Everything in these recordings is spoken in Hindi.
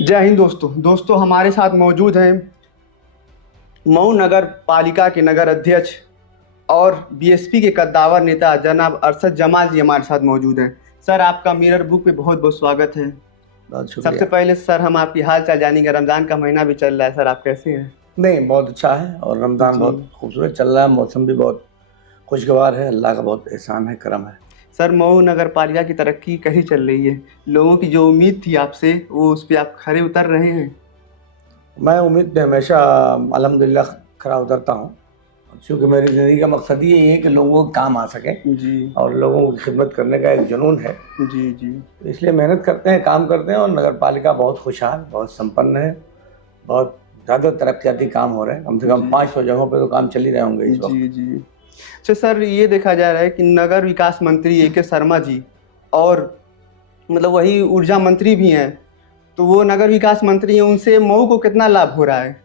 जय हिंद दोस्तों हमारे साथ मौजूद हैं मऊ नगर पालिका के नगर अध्यक्ष और बीएसपी के कद्दावर नेता जनाब अरशद जमाल जी हमारे साथ मौजूद हैं। सर, आपका मिरर बुक पे बहुत बहुत स्वागत है। बहुत शुक्रिया। सबसे पहले सर हम आपकी हाल चाल जानेंगे। रमज़ान का महीना भी चल रहा है, सर आप कैसे हैं? नहीं, बहुत अच्छा है और रमज़ान बहुत खूबसूरत चल रहा है। मौसम भी बहुत खुशगवार है। अल्लाह का बहुत एहसान है, करम है। सर, मऊ नगर पालिका की तरक्की कैसी चल रही है? लोगों की जो उम्मीद थी आपसे वो उस पर आप खरे उतर रहे हैं? मैं उम्मीद पे हमेशा अल्हम्दुलिल्लाह खरा उतरता हूँ, क्योंकि मेरी ज़िंदगी का मकसद ही यही है कि लोगों को काम आ सके जी, और लोगों की खिदमत करने का एक जुनून है। जी जी, तो इसलिए मेहनत करते हैं, काम करते हैं और नगर पालिका बहुत खुशहाल, बहुत संपन्न है। बहुत ज़्यादा तरक्याती काम हो रहे हैं। कम से कम 500 जगहों पे तो काम चल ही रहे होंगे इस वक्त। जी जी। अच्छा सर, ये देखा जा रहा है कि नगर विकास मंत्री ए.के. शर्मा जी और मतलब वही ऊर्जा मंत्री भी हैं, तो वो नगर विकास मंत्री हैं, उनसे मऊ को कितना लाभ हो रहा है?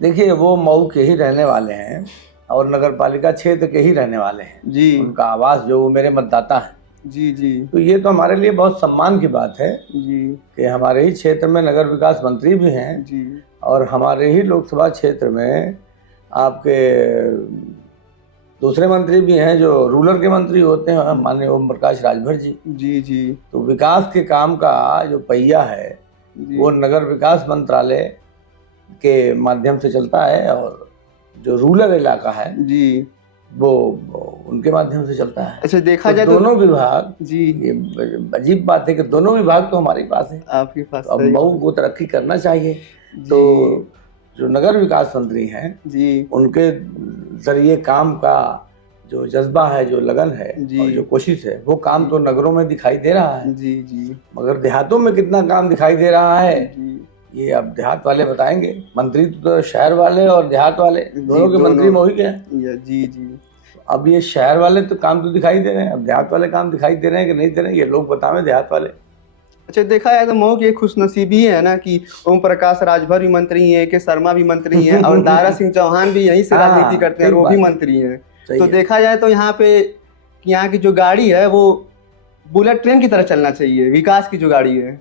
देखिए, वो मऊ के ही रहने वाले हैं और नगर पालिका क्षेत्र के ही रहने वाले हैं जी। उनका आवास जो वो मेरे मतदाता हैं। जी जी। तो ये तो हमारे लिए बहुत सम्मान की बात है जी कि हमारे ही क्षेत्र में नगर विकास मंत्री भी हैं जी, और हमारे ही लोकसभा क्षेत्र में आपके दूसरे मंत्री भी हैं जो रूरल के मंत्री होते हैं, माननीय ओम प्रकाश राजभर जी। जी जी। तो विकास के काम का जो पहिया है वो नगर विकास मंत्रालय के माध्यम से चलता है और जो रूरल इलाका है जी वो उनके माध्यम से चलता है। अच्छा, देखा जाए दोनों विभाग, जी, ये अजीब बात है कि दोनों विभाग तो हमारे पास है, आपके पास। तो अब मऊ को तरक्की करना चाहिए। तो जो नगर विकास मंत्री हैं जी, उनके जरिए काम का जो जज्बा है, जो लगन है और जो कोशिश है, वो काम तो नगरों में दिखाई दे रहा है। जी जी, मगर देहातों में कितना काम दिखाई दे रहा है जी, ये अब देहात वाले बताएंगे। मंत्री तो शहर वाले और देहात वाले दोनों के मंत्री मऊ के हैं। जी जी। अब ये शहर वाले तो काम तो दिखाई दे रहे हैं, अब देहात वाले काम दिखाई दे रहे हैं कि नहीं दे रहे हैं, ये लोग बतावें देहात वाले। अच्छा, देखा जाए तो मऊ की एक खुशनसीबी है ना कि ओम प्रकाश राजभर भी मंत्री हैं, के शर्मा भी मंत्री हैं और दारा सिंह चौहान भी यहीं से राजनीति करते हैं, वो भी मंत्री हैं। तो देखा जाए तो यहाँ पे यहाँ की जो गाड़ी है वो बुलेट ट्रेन की तरह चलना चाहिए, विकास की जो गाड़ी है।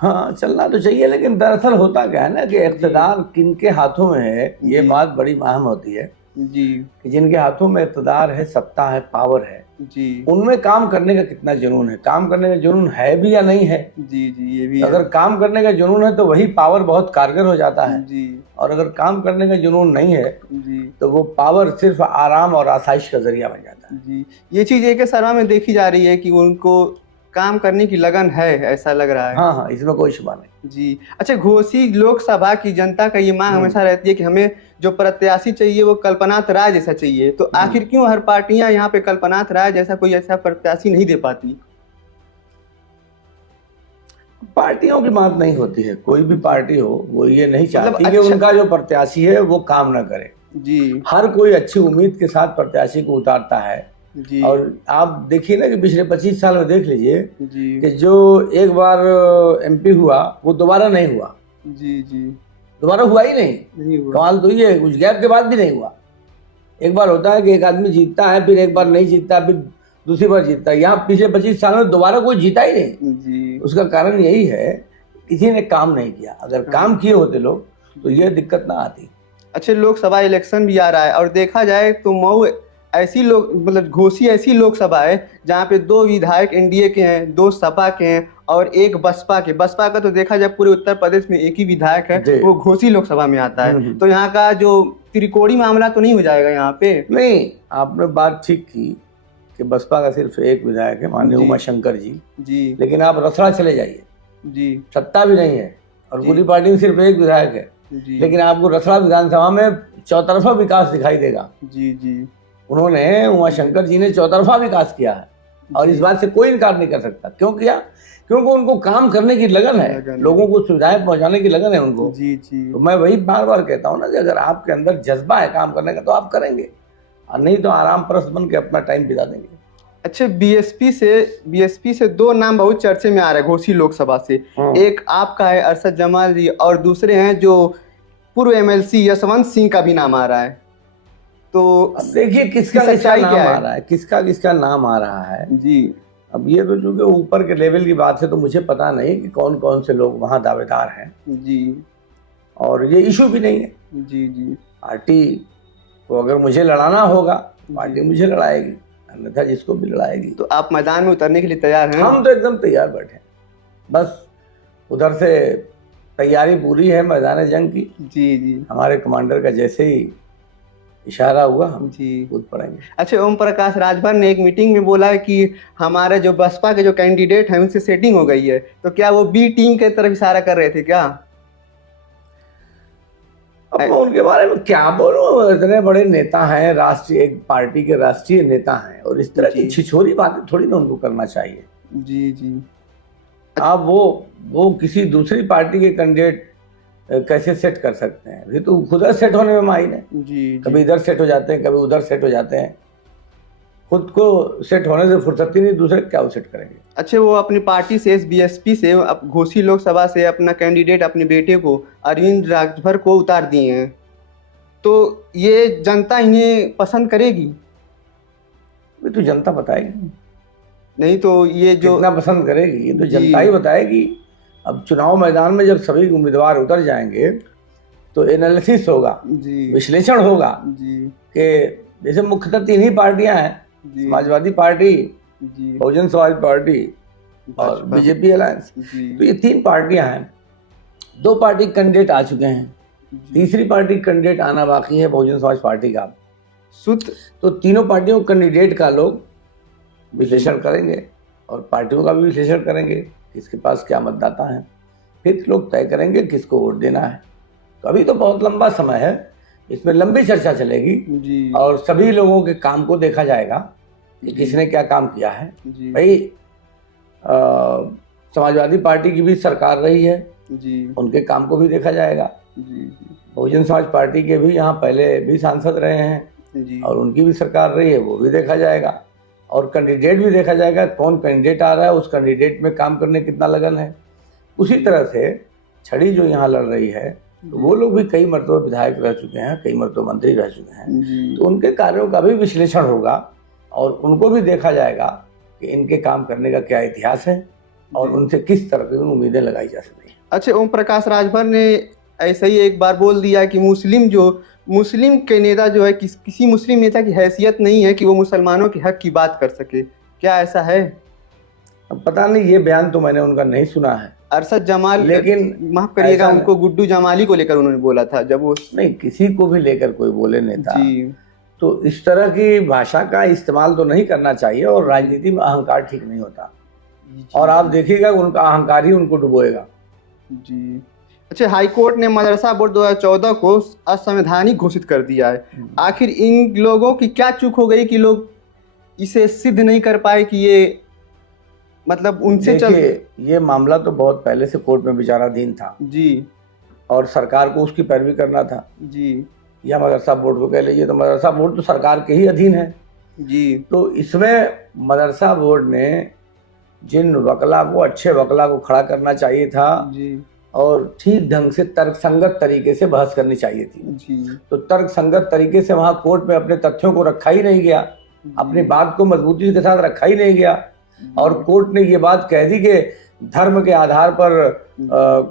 हाँ, चलना तो चाहिए, लेकिन दरअसल होता क्या है ना कि इक़्तिदार किनके हाथों में है, ये बात बड़ी अहम होती है जी, कि जिनके हाथों में इक़्तिदार है, सत्ता है, पावर है जी, उनमें काम करने का कितना जुनून है, काम करने का जुनून है भी या नहीं है। जी जी, ये भी तो अगर काम करने का जुनून है तो वही पावर बहुत कारगर हो जाता है जी, और अगर काम करने का जुनून नहीं है जी, तो वो पावर सिर्फ आराम और आसाइश का जरिया बन जाता है। जी। ये चीज़ ए.के. शर्मा में देखी जा रही है कि उनको काम करने की लगन है, ऐसा लग रहा है। हाँ हाँ, इसमें कोई शुबा नहीं। जी। अच्छा, घोसी लोकसभा की जनता का ये मांग हमेशा रहती है कि हमें जो प्रत्याशी चाहिए वो कल्पनाथ राय जैसा चाहिए, तो आखिर क्यों हर पार्टियां यहाँ पे कल्पनाथ राय जैसा कोई ऐसा प्रत्याशी नहीं दे पाती? पार्टियों की बात नहीं होती है, कोई भी पार्टी हो वो ये नहीं चाहती कि अच्छा, उनका जो प्रत्याशी है वो काम ना करे। जी हर कोई अच्छी उम्मीद के साथ प्रत्याशी को उतारता है। जी, और आप देखिए ना कि पिछले 25 साल में देख लीजिए जी कि जो एक बार एमपी हुआ वो दोबारा नहीं हुआ, जी, जी दोबारा हुआ ही नहीं हुआ। कमाल तो ये कुछ गैप के बाद भी नहीं हुआ। एक बार होता है कि एक आदमी जीतता है, फिर एक बार नहीं जीतता, फिर दूसरी बार जीतता है। यहाँ पिछले 25 साल में दोबारा कोई जीता ही नहीं। जी, उसका कारण यही है किसी ने काम नहीं किया। अगर काम किए होते लोग तो ये दिक्कत ना आती। अच्छे, लोकसभा इलेक्शन भी आ रहा है और देखा जाए तो मऊ ऐसी लोग मतलब घोसी ऐसी लोकसभा है जहाँ पे 2 विधायक एनडीए के हैं, 2 सपा के हैं और 1 बसपा के। बसपा का तो देखा जाए पूरे उत्तर प्रदेश में एक ही विधायक है, वो घोसी लोकसभा में आता है। तो यहाँ का जो त्रिकोणी मामला तो नहीं हो जाएगा यहाँ पे? नहीं, आपने बात ठीक की कि बसपा का सिर्फ एक विधायक है, माननीय उमाशंकर जी। जी, लेकिन आप रसड़ा चले जाइए, जी, सत्ता भी नहीं है और पूरी पार्टी में सिर्फ एक विधायक है, जी, लेकिन आपको रसड़ा विधानसभा में चौतरफा विकास दिखाई देगा। जी, जी, उन्होंने उमाशंकर जी ने चौतरफा विकास किया है और इस बात से कोई इनकार नहीं कर सकता। क्यों किया? क्योंकि उनको काम करने की लगन है, लोगों को सुविधाएं पहुंचाने की लगन है उनको। जी, जी। तो मैं वही बार बार कहता हूँ ना कि अगर आपके अंदर जज्बा है काम करने का तो आप करेंगे, और नहीं तो आराम परस्त बन के अपना टाइम बिता देंगे। अच्छा, बीएसपी से 2 नाम बहुत चर्चे में आ रहे हैं घोसी लोकसभा से। एक आपका है अरशद जमाल जी और दूसरे हैं जो पूर्व एमएलसी यशवंत सिंह का भी नाम आ रहा है। तो अब देखिए किसका नाम आ रहा है, किसका नाम आ रहा है जी। अब ये तो चूंकि ऊपर के लेवल की बात है तो मुझे पता नहीं कि कौन कौन से लोग वहाँ दावेदार हैं, जी और ये इशू भी नहीं है। जी जी पार्टी को अगर मुझे लड़ाना होगा पार्टी मुझे लड़ाएगी, अन्यथा जिसको भी लड़ाएगी। तो आप मैदान में उतरने के लिए तैयार हैं? हम तो एकदम तैयार बैठे हैं, बस उधर से तैयारी पूरी है मैदान जंग की। जी जी हमारे कमांडर का जैसे ही इशारा हुआ हम जी। कूद पड़ेंगे। अच्छा, ओम प्रकाश राजभर ने एक मीटिंग में बोला है कि हमारे जो बसपा के जो कैंडिडेट हैं उनसे सेटिंग हो गई है, तो क्या वो बी टीम के तरफ इशारा कर रहे थे क्या? अब मैं उनके बारे में क्या बोलूं, इतने बड़े नेता हैं, राष्ट्रीय एक पार्टी के राष्ट्रीय नेता हैं, और इस तरह की छिछोरी बातें थोड़ी ना उनको करना चाहिए। जी जी। अब वो किसी दूसरी पार्टी के कैंडिडेट कैसे सेट कर सकते हैं? ये तो खुद सेट होने में माहिर है। जी कभी इधर सेट हो जाते हैं, कभी उधर सेट हो जाते हैं। खुद को सेट होने से फुर्सत ही नहीं, दूसरे क्या वो सेट करेंगे? अच्छा, वो अपनी पार्टी से बीएसपी से घोसी लोकसभा से अपना कैंडिडेट अपने बेटे को अरविंद राजभर को उतार दिए हैं, तो ये जनता इन्हें पसंद करेगी? ये तो जनता बताएगी। नहीं तो ये जो कितना पसंद करेगी ये तो जनता ही बताएगी। अब चुनाव मैदान में जब सभी उम्मीदवार उतर जाएंगे तो एनालिसिस होगा, जी विश्लेषण होगा जी कि जैसे मुख्यतः तीन ही पार्टियां हैं, जी समाजवादी पार्टी, जी बहुजन समाज पार्टी और भाजपा। BJP alliance. जी तो ये तीन पार्टियां हैं, दो पार्टी कैंडिडेट आ चुके हैं, जी। तीसरी पार्टी कैंडिडेट आना बाकी है बहुजन समाज पार्टी का। सुत तो तीनों पार्टियों कैंडिडेट का लोग विश्लेषण करेंगे और पार्टियों का भी विश्लेषण करेंगे, किसके पास क्या मतदाता है, फिर लोग तय करेंगे किसको वोट देना है। तो अभी तो बहुत लंबा समय है, इसमें लंबी चर्चा चलेगी जी और सभी लोगों के काम को देखा जाएगा कि किसने क्या काम किया है। जी भाई समाजवादी पार्टी की भी सरकार रही है, जी उनके काम को भी देखा जाएगा। जी बहुजन समाज पार्टी के भी यहाँ पहले भी सांसद रहे हैं जी और उनकी भी सरकार रही है, वो भी देखा जाएगा। और कैंडिडेट भी देखा जाएगा, कौन कैंडिडेट आ रहा है, उस कैंडिडेट में काम करने कितना लगन है। उसी तरह से छड़ी जो यहाँ लड़ रही है, तो वो लोग भी कई मरतबा विधायक रह चुके हैं, कई मरतबा मंत्री रह चुके हैं, जी तो उनके कार्यों का भी विश्लेषण होगा और उनको भी देखा जाएगा कि इनके काम करने का क्या इतिहास है और उनसे किस तरह की उम्मीदें लगाई जा सकती हैं। अच्छा, ओम प्रकाश राजभर ने ऐसा ही एक बार बोल दिया कि मुस्लिम के नेता जो है किसी मुस्लिम नेता की हैसियत नहीं है कि वो मुसलमानों के हक की बात कर सके। क्या ऐसा है? अब पता नहीं, ये बयान तो मैंने उनका नहीं सुना है। अरशद जमाल, लेकिन माफ करिएगा, ऐसा उनको गुड्डू जमाली को लेकर उन्होंने बोला था जब वो नहीं, किसी को भी लेकर कोई बोले नेता जी तो इस तरह की भाषा का इस्तेमाल तो नहीं करना चाहिए, और राजनीति में अहंकार ठीक नहीं होता। और आप देखिएगा उनका अहंकार ही उनको डुबोएगा। जी। अच्छा, हाईकोर्ट ने मदरसा बोर्ड 2014 को असंवैधानिक घोषित कर दिया है। आखिर इन लोगों की क्या चूक हो गई कि लोग इसे सिद्ध नहीं कर पाए कि ये मतलब उनसे ये मामला तो बहुत पहले से कोर्ट में विचाराधीन था जी, और सरकार को उसकी पैरवी करना था जी या मदरसा बोर्ड को कह लीजिए, तो मदरसा बोर्ड तो सरकार के ही अधीन है जी। तो इसमें मदरसा बोर्ड ने जिन वकला को, अच्छे वकला को खड़ा करना चाहिए था जी और ठीक ढंग से तर्कसंगत तरीके से बहस करनी चाहिए थी, जी तो तर्कसंगत तरीके से वहां कोर्ट में अपने तथ्यों को रखा ही नहीं गया, अपनी बात को मजबूती के साथ रखा ही नहीं गया। और कोर्ट ने ये बात कह दी कि धर्म के आधार पर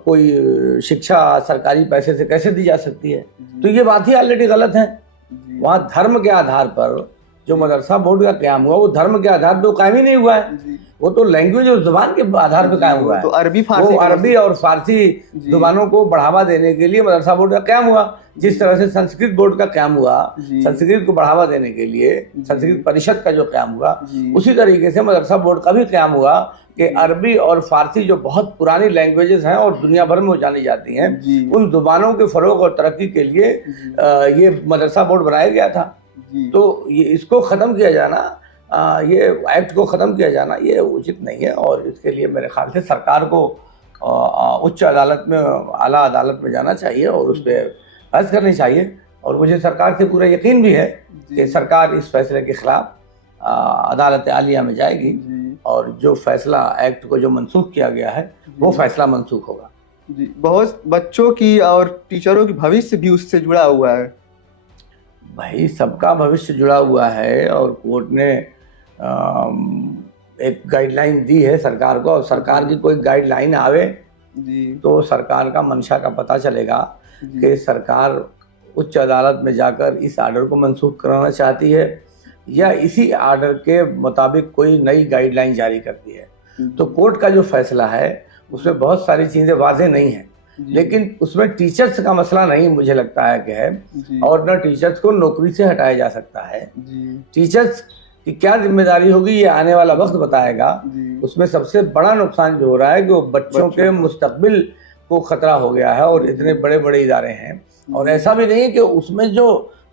कोई शिक्षा सरकारी पैसे से कैसे दी जा सकती है, तो ये बात ही ऑलरेडी गलत है। वहाँ धर्म के आधार पर जो मदरसा बोर्ड का क्याम हुआ, वो धर्म के आधार पर कायम ही नहीं हुआ है, वो तो लैंग्वेज और जुबान के आधार पर कायम हुआ है। तो अरबी और फारसी जुबानों को बढ़ावा देने के लिए मदरसा बोर्ड का क्याम हुआ, जिस तरह से संस्कृत बोर्ड का क्याम हुआ, संस्कृत को बढ़ावा देने के लिए संस्कृत परिषद का जो क्याम हुआ, उसी तरीके से मदरसा बोर्ड का भी क्याम हुआ कि अरबी और फारसी जो बहुत पुरानी लैंग्वेजेस हैं और दुनिया भर में जानी जाती हैं, उन जुबानों के फरोग और तरक्की के लिए ये मदरसा बोर्ड बनाया गया था। तो ये इसको ख़त्म किया जाना, ये एक्ट को ख़त्म किया जाना ये उचित नहीं है, और इसके लिए मेरे ख्याल से सरकार को उच्च अदालत में, आला अदालत में जाना चाहिए और उस पर बहस करनी चाहिए। और मुझे सरकार से पूरा यकीन भी है कि सरकार इस फैसले के खिलाफ अदालत आलिया में जाएगी और जो फैसला एक्ट को जो मनसूख किया गया है वो फैसला मनसूख होगा। जी, बहुत बच्चों की और टीचरों की भविष्य भी उससे जुड़ा हुआ है। भाई सबका भविष्य जुड़ा हुआ है और कोर्ट ने एक गाइडलाइन दी है सरकार को, और सरकार की कोई गाइडलाइन आवे जी तो सरकार का मंशा का पता चलेगा कि सरकार उच्च अदालत में जाकर इस आर्डर को मंसूख कराना चाहती है या इसी आर्डर के मुताबिक कोई नई गाइडलाइन जारी करती है। तो कोर्ट का जो फैसला है उसमें बहुत सारी चीज़ें वाज़ेह नहीं हैं, लेकिन उसमें टीचर्स का मसला नहीं मुझे लगता है कि है, और न टीचर्स को नौकरी से हटाया जा सकता है। टीचर्स की क्या जिम्मेदारी होगी ये आने वाला वक्त बताएगा। उसमें सबसे बड़ा नुकसान जो हो रहा है कि वो बच्चों के मुस्तकबिल को खतरा हो गया है, और इतने बड़े बड़े इदारे हैं। और ऐसा भी नहीं है कि उसमें जो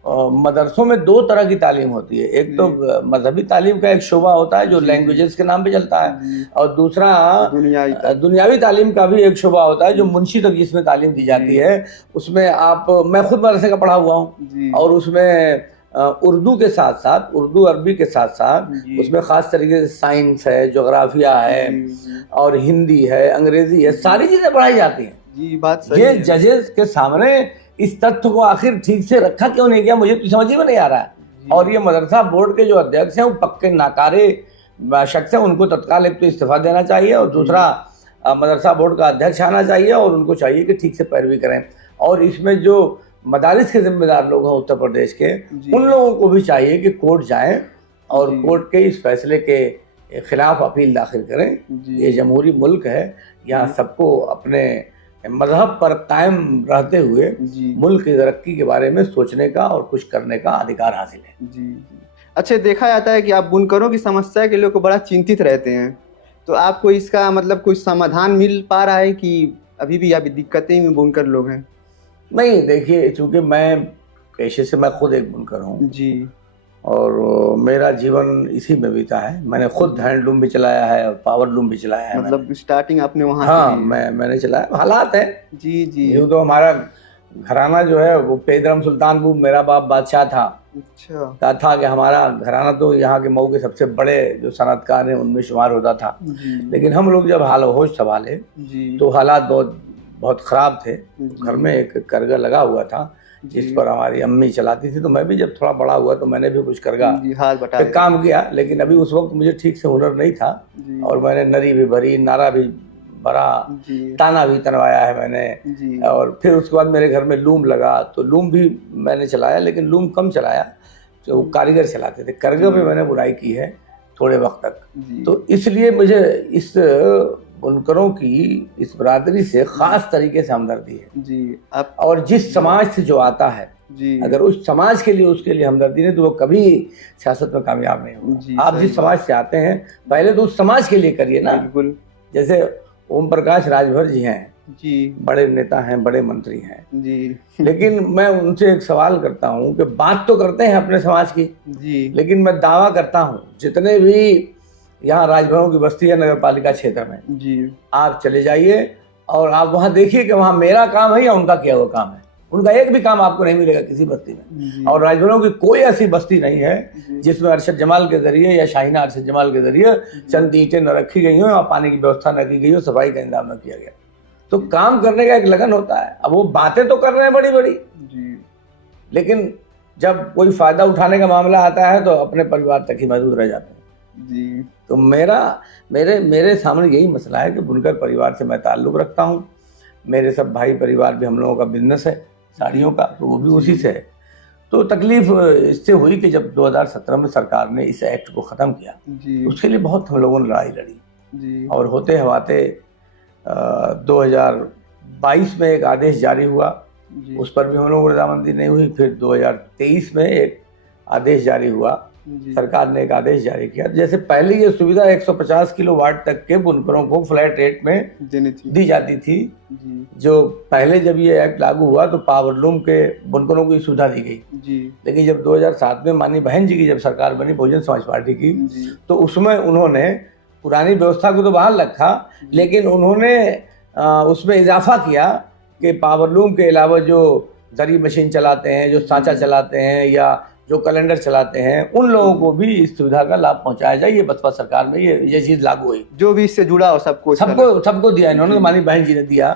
मदरसों में दो तरह की तालीम होती है, एक तो मजहबी तालीम का एक शोबा होता है जो लैंग्वेजेस के नाम पे चलता है, और दूसरा दुनियावी तालीम का भी एक शोबा होता है जो मुंशी तक जिसमें तालीम दी जाती है। उसमें मैं खुद मदरसे का पढ़ा हुआ हूँ, और उसमें उर्दू के साथ साथ, उर्दू अरबी के साथ साथ उसमें ख़ास तरीके से साइंस है, जोग्राफिया है, और हिंदी है, अंग्रेजी है, सारी चीज़ें पढ़ाई जाती हैं। जी बात सही ये है। जजेस के सामने इस तथ्य को आखिर ठीक से रखा क्यों नहीं गया, मुझे तो समझ में नहीं आ रहा है। और ये मदरसा बोर्ड के जो अध्यक्ष हैं वो पक्के नाकारे शख्स हैं, उनको तत्काल एक तो इस्तीफा देना चाहिए, और दूसरा मदरसा बोर्ड का अध्यक्ष आना चाहिए, और उनको चाहिए कि ठीक से पैरवी करें। और इसमें जो मदारिस के जिम्मेदार लोग हैं उत्तर प्रदेश के, उन लोगों को भी चाहिए कि कोर्ट जाएं और कोर्ट के इस फैसले के खिलाफ अपील दाखिल करें। ये जमहूरी मुल्क है, यहाँ सबको अपने मजहब पर कायम रहते हुए मुल्क की तरक्की के बारे में सोचने का और कुछ करने का अधिकार हासिल है। जी अच्छा, देखा जाता है कि आप बुनकरों की समस्या के लिए बड़ा चिंतित रहते हैं, तो आपको इसका मतलब कोई समाधान मिल पा रहा है कि अभी भी आप दिक्कतें में बुनकर लोग हैं? नहीं, देखिए, चूंकि मैं पेशे से मैं खुद एक बुनकर हूँ जी, और मेरा जीवन इसी में बीता है। मैंने खुद हैंडलूम भी चलाया है और पावर लूम भी चलाया है। मतलब स्टार्टिंग आपने वहाँ हाँ, मैंने चलाया। हालात है जी यूँ तो हमारा घराना जो है वो पेदरम सुल्तानपुर, मेरा बाप बादशाह था। अच्छा। कहा था कि हमारा घराना तो यहाँ के मऊ के सबसे बड़े जो सनअतकार हैं उनमें शुमार होता था, लेकिन हम लोग जब हाल होश संभाले तो हालात बहुत ख़राब थे। घर में एक करगा लगा हुआ था जिस पर हमारी अम्मी चलाती थी, तो मैं भी जब थोड़ा बड़ा हुआ तो मैंने भी कुछ करगा पे काम किया, लेकिन अभी उस वक्त मुझे ठीक से हुनर नहीं था, और मैंने नरी भी भरी, नारा भी भरा, ताना भी तनवाया है मैंने। और फिर उसके बाद मेरे घर में लूम लगा, तो लूम भी मैंने चलाया, लेकिन लूम कम चलाया, जो कारीगर चलाते थे। करगा पे मैंने बुनाई की है थोड़े वक्त तक। तो इसलिए मुझे इस बुनकरों की इस बरादरी से खास तरीके से हमदर्दी है जी। और जिस समाज से जो आता है जी, अगर उस समाज के लिए उसके लिए हमदर्दी नहीं तो वो कभी सियासत में कामयाब नहीं होगा। आप जिस समाज से आते हैं पहले तो उस समाज के लिए करिए ना। बिल्कुल। जैसे ओम प्रकाश राजभर जी हैं जी, बड़े नेता हैं, बड़े मंत्री हैं जी, लेकिन मैं उनसे एक सवाल करता हूँ कि बात तो करते हैं अपने समाज की जी, लेकिन मैं दावा करता हूँ जितने भी यहाँ राजभरों की बस्ती है नगर पालिका क्षेत्र में जी, आप चले जाइए और आप वहाँ देखिए कि वहाँ मेरा काम है या उनका किया हुआ काम है। उनका एक भी काम आपको नहीं मिलेगा किसी बस्ती में। और राजभरों की कोई ऐसी बस्ती नहीं है जिसमें अरशद जमाल के जरिए या शाहीना अरशद जमाल के जरिए चंद ईंटें न रखी गई हो, पानी की व्यवस्था न की गई हो, सफाई का इंतजाम न किया गया। तो काम करने का एक लगन होता है। अब वो बातें तो कर रहे हैं बड़ी बड़ी जी, लेकिन जब कोई फायदा उठाने का मामला आता है तो अपने परिवार तक ही महदूद रह जाते हैं जी। तो मेरे सामने यही मसला है कि बुनकर परिवार से मैं ताल्लुक़ रखता हूँ। मेरे सब भाई परिवार भी, हम लोगों का बिजनेस है साड़ियों का, तो वो भी उसी से है। तो तकलीफ इससे हुई कि जब 2017 में सरकार ने इस एक्ट को ख़त्म किया जी, उसके लिए बहुत हम लोगों ने लड़ाई लड़ी जी। और होते हवाते 2022 में एक आदेश जारी हुआ, उस पर भी हम लोगों को रजामंदी नहीं हुई। फिर 2023 में एक आदेश जारी हुआ, सरकार ने एक आदेश जारी किया। जैसे पहले ये सुविधा 150 किलोवाट तक के बुनकरों को फ्लैट रेट में दी जाती थी जी। जो पहले जब ये एक्ट लागू हुआ तो पावरलूम के बुनकरों को ये सुविधा दी गई जी। लेकिन जब 2007 में माननीय बहन जी की जब सरकार बनी, बहुजन समाज पार्टी की, तो उसमें उन्होंने पुरानी व्यवस्था को तो बहाल रखा, लेकिन उन्होंने उसमें इजाफा किया कि पावरलूम के अलावा जो जरी मशीन चलाते हैं, जो सांचा चलाते हैं या जो कैलेंडर चलाते हैं, उन लोगों को भी इस सुविधा का लाभ पहुंचाया जाए। ये बसपा सरकार में ये चीज़ लागू हुई। जो भी इससे जुड़ा हो सबको दिया इन्होंने, माननीय बहन जी ने दिया।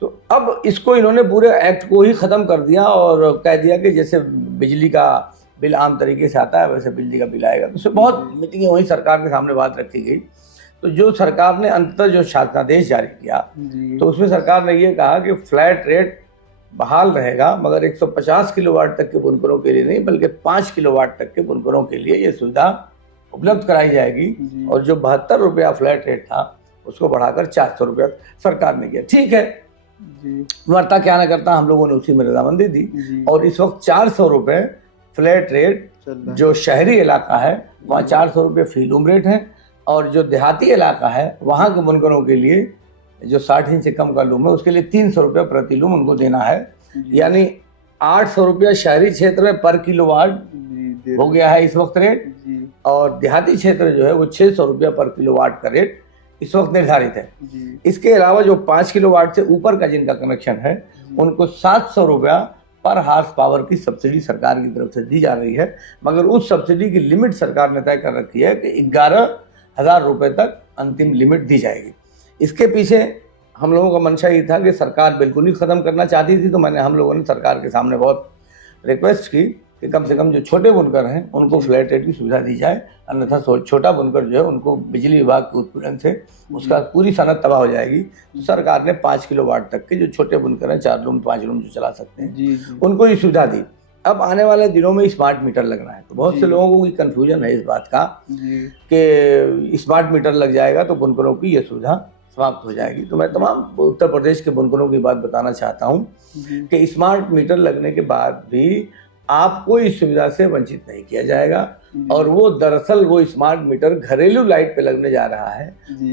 तो अब इसको इन्होंने पूरे एक्ट को ही ख़त्म कर दिया और कह दिया कि जैसे बिजली का बिल आम तरीके से आता है वैसे बिजली का बिल आएगा। तो उसमें बहुत मीटिंगें हुई, सरकार के सामने बात रखी गई। तो जो सरकार ने अंततः जो शासनादेश जारी किया तो उसमें सरकार ने ये कहा कि फ्लैट रेट बहाल रहेगा, मगर 150 किलोवाट तक के बुनकरों के लिए नहीं बल्कि 5 किलोवाट तक के बुनकरों के लिए ये सुविधा उपलब्ध कराई जाएगी। और जो 72 रुपया फ्लैट रेट था उसको बढ़ाकर 400 रुपया सरकार ने किया। ठीक है, वर्ता क्या ना करता, हम लोगों ने उसी में रजामंदी दी। और इस वक्त 400 रुपये फ्लैट रेट जो शहरी इलाका है वहाँ 400 रुपये फी लूम रेट है, और जो देहाती इलाका है वहाँ के बुनकरों के लिए जो 60 इंच से कम का लूम है उसके लिए 300 रुपये प्रति लूम उनको देना है। यानी 800 रुपया शहरी क्षेत्र में पर किलोवाट हो गया है इस वक्त रेट, और देहाती क्षेत्र जो है वो 600 रुपया पर किलोवाट का रेट इस वक्त निर्धारित है। इसके अलावा जो 5 किलोवाट से ऊपर का जिनका कनेक्शन है उनको 700 रुपया पर हार्स पावर की सब्सिडी सरकार की तरफ से दी जा रही है, मगर उस सब्सिडी की लिमिट सरकार ने तय कर रखी है कि 11,000 रुपये तक अंतिम लिमिट दी जाएगी। इसके पीछे हम लोगों का मंशा ये था कि सरकार बिल्कुल ही ख़त्म करना चाहती थी, तो हम लोगों ने सरकार के सामने बहुत रिक्वेस्ट की कि कम से कम जो छोटे बुनकर हैं उनको फ्लैट रेट की सुविधा दी जाए, अन्यथा छोटा बुनकर जो है उनको बिजली विभाग के उत्पीड़न से उसका पूरी सनत तबाह हो जाएगी। तो सरकार ने 5 किलोवाट तक के जो छोटे बुनकर हैं, 4 रूम 5 रूम जो चला सकते हैं उनको ये सुविधा दी। अब आने वाले दिनों में स्मार्ट मीटर लगना है, तो बहुत से लोगों को कन्फ्यूजन है इस बात का कि स्मार्ट मीटर लग जाएगा तो बुनकरों की ये सुविधा समाप्त हो जाएगी। तो मैं तमाम उत्तर प्रदेश के बुनकरों की बात बताना चाहता हूँ कि स्मार्ट मीटर लगने के बाद भी आपको इस सुविधा से वंचित नहीं किया जाएगा। और वो दरअसल वो स्मार्ट मीटर घरेलू लाइट पे लगने जा रहा है,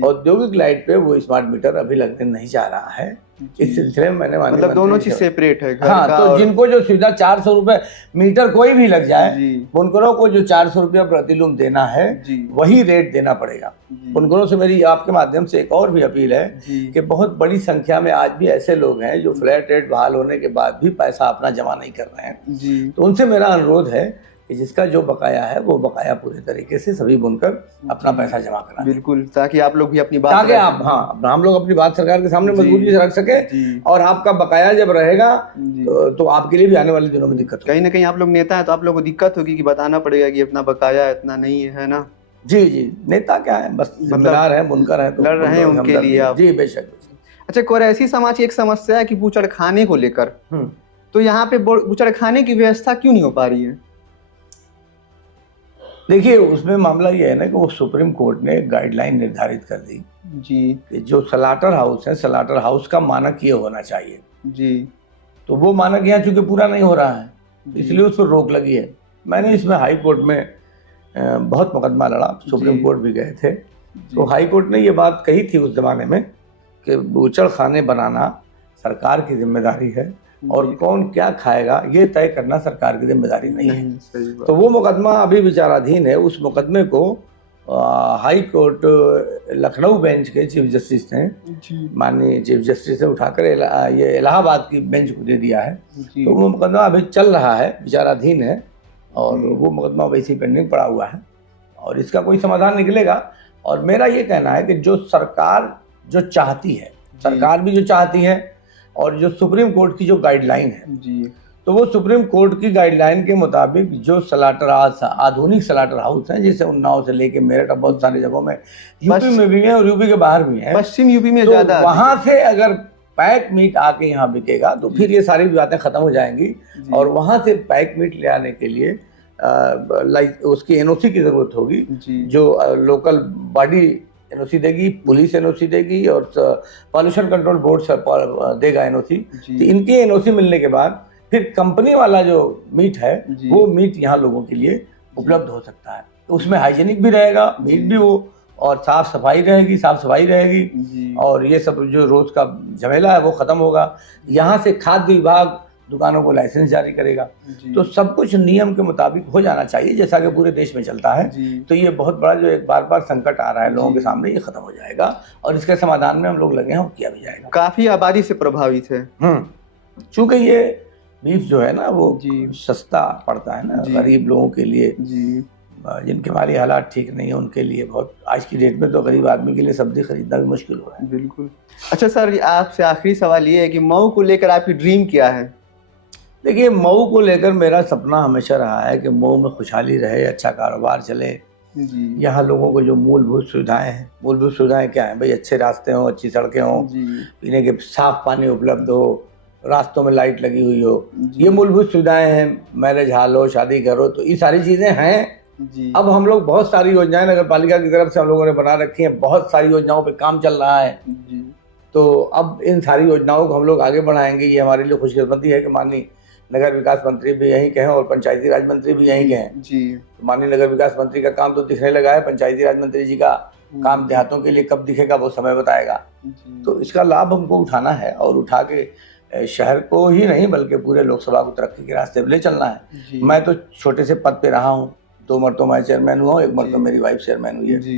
औद्योगिक लाइट पे वो स्मार्ट मीटर अभी लगने नहीं जा रहा है। इस सिलसिले में मैंने मतलब दोनों चीज सेपरेट है। हाँ, तो जिनको जो सुविधा 400 रुपये मीटर कोई भी लग जाए, बुनकरों को जो 400 रुपया प्रति लूम देना है वही रेट देना पड़ेगा। बुनकरों से मेरी आपके माध्यम से एक और भी अपील है कि बहुत बड़ी संख्या में आज भी ऐसे लोग हैं जो फ्लैट रेट बहाल होने के बाद भी पैसा अपना जमा नहीं कर रहे हैं। तो उनसे मेरा अनुरोध है कि जिसका जो बकाया है वो बकाया पूरे तरीके से सभी बुनकर अपना पैसा जमा कराएं। बिल्कुल, ताकि आप लोग भी अपनी बात, ताकि आप हम लोग अपनी बात सरकार के सामने मजबूती से रख सके। और आपका बकाया जब रहेगा तो आपके लिए भी आने वाले दिनों में दिक्कत कहीं ना कहीं आप लोग नेता है तो आप लोग को दिक्कत होगी कि बताना पड़ेगा कि अपना बकाया इतना नहीं है ना। जी, नेता क्या है, बस जिम्मेदार है, बुनकर है तो लड़ रहे हैं उनके लिए आप। जी बेशक। अच्छा, कोरैसी समाज की एक समस्या है कि बूचड़खाने को लेकर, तो यहाँ पे बूचड़खाने की व्यवस्था क्यों नहीं हो पा रही है? देखिए, उसमें मामला ये है ना कि वो सुप्रीम कोर्ट ने गाइडलाइन निर्धारित कर दी कि जो स्लाटर हाउस है, स्लाटर हाउस का मानक ये होना चाहिए तो वो मानक यहाँ चूंकि पूरा नहीं हो रहा है इसलिए उस पर रोक लगी है। मैंने इसमें हाई कोर्ट में बहुत मुकदमा लड़ा, सुप्रीम कोर्ट भी गए थे। तो हाई कोर्ट ने ये बात कही थी उस जमाने में कि बूचड़खाने बनाना सरकार की जिम्मेदारी है और कौन क्या खाएगा ये तय करना सरकार की जिम्मेदारी नहीं है। तो वो मुकदमा अभी विचाराधीन है। उस मुकदमे को हाई कोर्ट लखनऊ बेंच के चीफ जस्टिस ने, माननीय चीफ जस्टिस ने उठाकर ये इलाहाबाद की बेंच को दे दिया है। तो वो मुकदमा अभी चल रहा है, विचाराधीन है, और वो मुकदमा वैसे ही पेंडिंग पड़ा हुआ है और इसका कोई समाधान निकलेगा। और मेरा ये कहना है कि जो सरकार जो चाहती है, सरकार भी जो चाहती है, और जो सुप्रीम कोर्ट की जो गाइडलाइन है तो वो सुप्रीम कोर्ट की गाइडलाइन के मुताबिक जो स्लाटर हाउस, आधुनिक स्लाटर हाउस हैं, जैसे उन्नाव से लेके मेरठ, बहुत सारी जगहों में यूपी में भी है और यूपी के बाहर भी है, पश्चिम यूपी में तो ज्यादा, वहां से अगर पैक मीट आके यहाँ बिकेगा तो फिर ये सारी बातें खत्म हो जाएंगी। और वहां से पैक मीट ले आने के लिए उसकी एनओसी की जरूरत होगी, जो लोकल बॉडी एनओसी देगी, पुलिस एनओसी देगी और पॉल्यूशन कंट्रोल बोर्ड देगा एनओसी। तो इनकी एनओसी मिलने के बाद फिर कंपनी वाला जो मीट है वो मीट यहाँ लोगों के लिए उपलब्ध हो सकता है। तो उसमें हाइजीनिक भी रहेगा, मीट भी वो, और साफ सफाई रहेगी और ये सब जो रोज का झमेला है वो खत्म होगा। यहाँ से खाद्य विभाग दुकानों को लाइसेंस जारी करेगा। तो सब कुछ नियम के मुताबिक हो जाना चाहिए जैसा कि पूरे देश में चलता है। तो ये बहुत बड़ा जो एक बार संकट आ रहा है लोगों के सामने, ये खत्म हो जाएगा और इसके समाधान में हम लोग लगे हैं और किया भी जाएगा। काफी आबादी से प्रभावित है, चूंकि ये बीफ जो है ना वो सस्ता पड़ता है ना गरीब लोगों के लिए, जिनके माली हालात ठीक नहीं है उनके लिए बहुत, आज की डेट में तो गरीब आदमी के लिए सब्जी खरीदना भी मुश्किल हो रहा है। बिल्कुल। अच्छा सर, आपसे आखिरी सवाल ये है कि मऊ को लेकर आपकी ड्रीम क्या है? देखिए, मऊ को लेकर मेरा सपना हमेशा रहा है कि मऊ में खुशहाली रहे, अच्छा कारोबार चले। जी यहाँ लोगों को जो मूलभूत सुविधाएं हैं, मूलभूत सुविधाएं क्या हैं भाई? अच्छे रास्ते हों, अच्छी सड़कें हों, जी पीने के साफ पानी उपलब्ध हो, रास्तों में लाइट लगी हुई हो, जी ये मूलभूत सुविधाएं हैं। मैरिज हॉल हो, शादी घर हो, तो ये सारी चीज़ें हैं। जी अब हम लोग बहुत सारी योजनाएं नगर पालिका की तरफ से हम लोगों ने बना रखी हैं, बहुत सारी योजनाओं पे काम चल रहा है। जी तो अब इन सारी योजनाओं को हम लोग आगे बढ़ाएंगे। ये हमारे लिए खुशकिस्मती है कि माननीय नगर विकास मंत्री भी यहीं के हैं और पंचायती राज मंत्री भी यहीं के हैं। जी तो माननीय नगर विकास मंत्री का काम तो दिखने लगा है, पंचायती राज मंत्री जी का काम देहातों के लिए कब दिखेगा वो समय बताएगा। जी तो इसका लाभ हमको उठाना है और उठा के शहर को ही नहीं बल्कि पूरे लोकसभा को तरक्की के रास्ते पे ले चलना है। जी मैं तो छोटे से पद पे रहा हूँ, 2 मरतबा मैं चेयरमैन हुआ हूँ, 1 मरतबा जी। मेरी वाइफ चेयरमैन हुई है। जी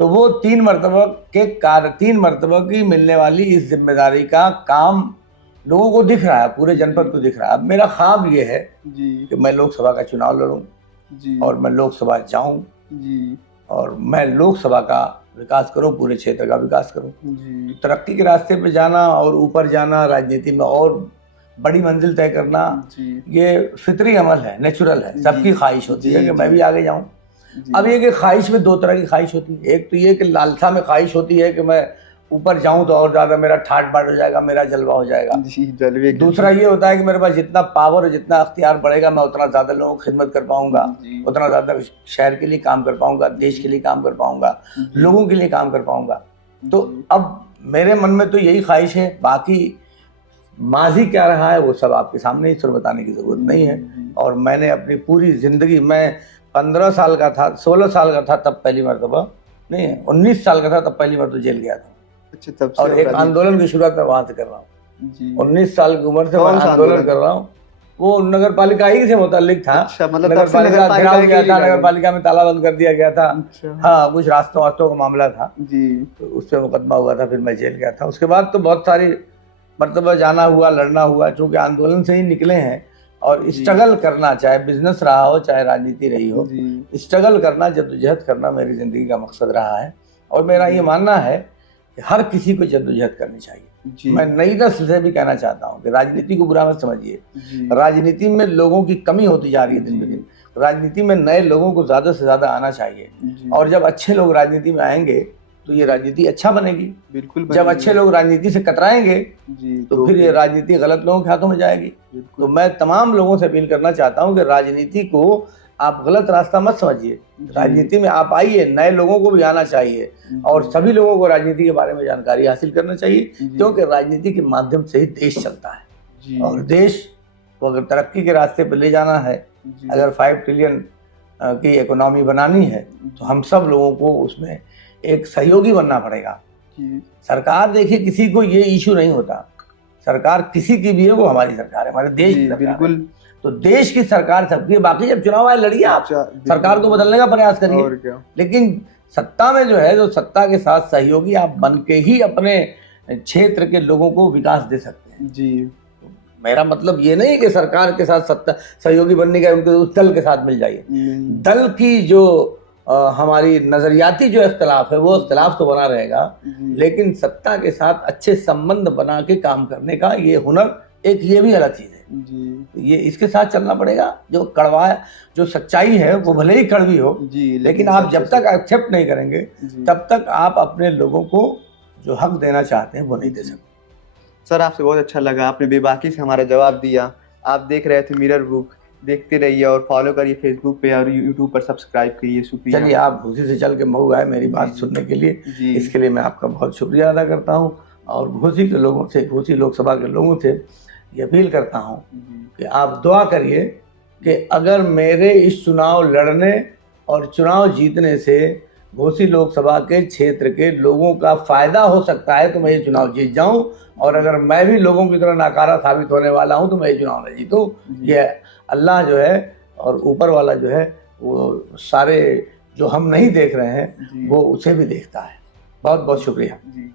तो वो 3 मरतबा की मिलने वाली इस जिम्मेदारी का काम लोगों को दिख रहा है, पूरे जनपद को दिख रहा है। अब मेरा ख्वाब ये है जी कि मैं लोकसभा का चुनाव लड़ूं जी और मैं लोकसभा जाऊं जी और मैं लोकसभा का विकास करूं, पूरे क्षेत्र का विकास करूं। जी तरक्की के रास्ते पे जाना और ऊपर जाना, राजनीति में और बड़ी मंजिल तय करना, जी ये फितरी अमल है, नेचुरल है। सबकी जी, ख्वाहिश होती है जी, कि मैं जी। भी आगे जाऊं। जी अब ये कि ख्वाहिश में 2 तरह की ख्वाहिश होती है। एक तो ये कि लालसा में ख्वाहिश होती है कि मैं ऊपर जाऊं तो और ज़्यादा मेरा ठाट बाट हो जाएगा, मेरा जलवा हो जाएगा। जी जलवे के दूसरा ये होता है कि मेरे पास जितना पावर और जितना अख्तियार बढ़ेगा, मैं उतना ज़्यादा लोगों की खिदमत कर पाऊंगा, जी उतना ज़्यादा शहर के लिए काम कर पाऊंगा, देश के लिए काम कर पाऊंगा, जी, लोगों के लिए काम कर पाऊंगा। तो जी, अब मेरे मन में तो यही ख्वाहिश है। बाकी माजी क्या रहा है वो सब आपके सामने, इस पर बताने की ज़रूरत नहीं है। जी, और मैंने अपनी पूरी ज़िंदगी, मैं 15 साल का था, 16 साल का था तब पहली मरतबा, नहीं 19 साल का था तब पहली मरतबा जेल गया था। अच्छा तब से और एक राजनीति- आंदोलन की शुरुआत मैं वहाँ से कर रहा हूँ। जी 19 साल की उम्र से मैं कौन सा आंदोलन आंदोलन? कर रहा हूँ। वो नगर पालिका ही से मुतालिक था। अच्छा मतलब नगर तब से पालिका नगर घेराव पालिका किया था, के नगर पालिका में ताला बंद कर दिया गया था। अच्छा हाँ, कुछ रास्तों वास्तों का मामला था, जी तो उस पर मुकदमा हुआ था, फिर मैं जेल गया था। उसके बाद तो बहुत सारी मरतबा जाना हुआ, लड़ना हुआ, चूँकि आंदोलन से ही निकले हैं। और जी। स्ट्रगल करना, चाहे बिजनेस रहा हो चाहे राजनीति रही हो, जी स्ट्रगल करना, जद्दोजहद करना मेरी ज़िंदगी का मकसद रहा है। और मेरा ये मानना है कि हर किसी को जद्दोजहद करनी चाहिए। जी मैं नई नस्ल से भी कहना चाहता हूँ कि राजनीति को बुरा मत समझिए। जी राजनीति में लोगों की कमी होती जा रही है दिन ब दिन। राजनीति में नए लोगों को ज़्यादा से ज़्यादा आना चाहिए। जी और जब अच्छे लोग राजनीति में आएंगे तो ये राजनीति अच्छा बनेगी। बिल्कुल जब बनेगी। अच्छे लोग राजनीति से कतराएंगे जी तो फिर ये राजनीति गलत लोगों के हाथों में जाएगी। तो बिल्कुल मैं तमाम लोगों से अपील करना चाहता हूँ कि राजनीति को आप गलत रास्ता मत समझिए। राजनीति में आप आइए, नए लोगों को भी आना चाहिए और सभी लोगों को राजनीति के बारे में जानकारी हासिल करना चाहिए, क्योंकि राजनीति के माध्यम से ही देश चलता है। जी और देश को अगर तरक्की के रास्ते पर ले जाना है, जी अगर 5 ट्रिलियन की इकोनॉमी बनानी है, तो हम सब लोगों को उसमें एक सहयोगी बनना पड़ेगा। जी सरकार देखिए, किसी को ये इशू नहीं होता, सरकार किसी की भी है, वो हमारी सरकार है, हमारे देश की जी सरकार है। बिल्कुल तो देश की सरकार सबकी है। बाकी जब चुनाव आए लड़िए, आप सरकार को बदलने का प्रयास करिए, और क्या लेकिन सत्ता में जो है, जो सत्ता के साथ सहयोगी आप बन के ही अपने क्षेत्र के लोगों को विकास दे सकते हैं। जी मेरा मतलब ये नहीं कि सरकार के साथ सत्ता सहयोगी बनने का उनके उस दल के साथ मिल जाइए। दल की जो हमारी नजरियाती जो इख्तलाफ है वो इख्तलाफ तो बना रहेगा, जी लेकिन सत्ता के साथ अच्छे संबंध बना के काम करने का ये हुनर, एक ये भी अलग चीज़ है। जी ये इसके साथ चलना पड़ेगा। जो कड़वा, जो सच्चाई है वो भले ही कड़वी हो, जी लेकिन आप जब तक एक्सेप्ट नहीं करेंगे जी। तब तक आप अपने लोगों को जो हक देना चाहते हैं वो नहीं दे सकते। सर आपसे बहुत अच्छा लगा, आपने बेबाकी से हमारा जवाब दिया। आप देख रहे थे मिरर बुक, देखते रहिए और फॉलो करिए फेसबुक पे और यूट्यूब पर सब्सक्राइब करिए। शुक्रिया। चलिए, आप घोसी से चल के मऊ आए मेरी बात सुनने के लिए, जी इसके लिए मैं आपका बहुत शुक्रिया अदा करता हूँ। और घोसी के लोगों से, घोसी लोकसभा के लोगों से ये अपील करता हूँ कि आप दुआ करिए कि अगर मेरे इस चुनाव लड़ने और चुनाव जीतने से घोसी लोकसभा के क्षेत्र के लोगों का फ़ायदा हो सकता है तो मैं ये चुनाव जीत जाऊं, और अगर मैं भी लोगों की तरह नाकारा साबित होने वाला हूं तो मैं ये चुनाव न जीतूं। ये अल्लाह जो है और ऊपर वाला जो है, वो सारे जो हम नहीं देख रहे हैं जी वो उसे भी देखता है। बहुत बहुत शुक्रिया। जी।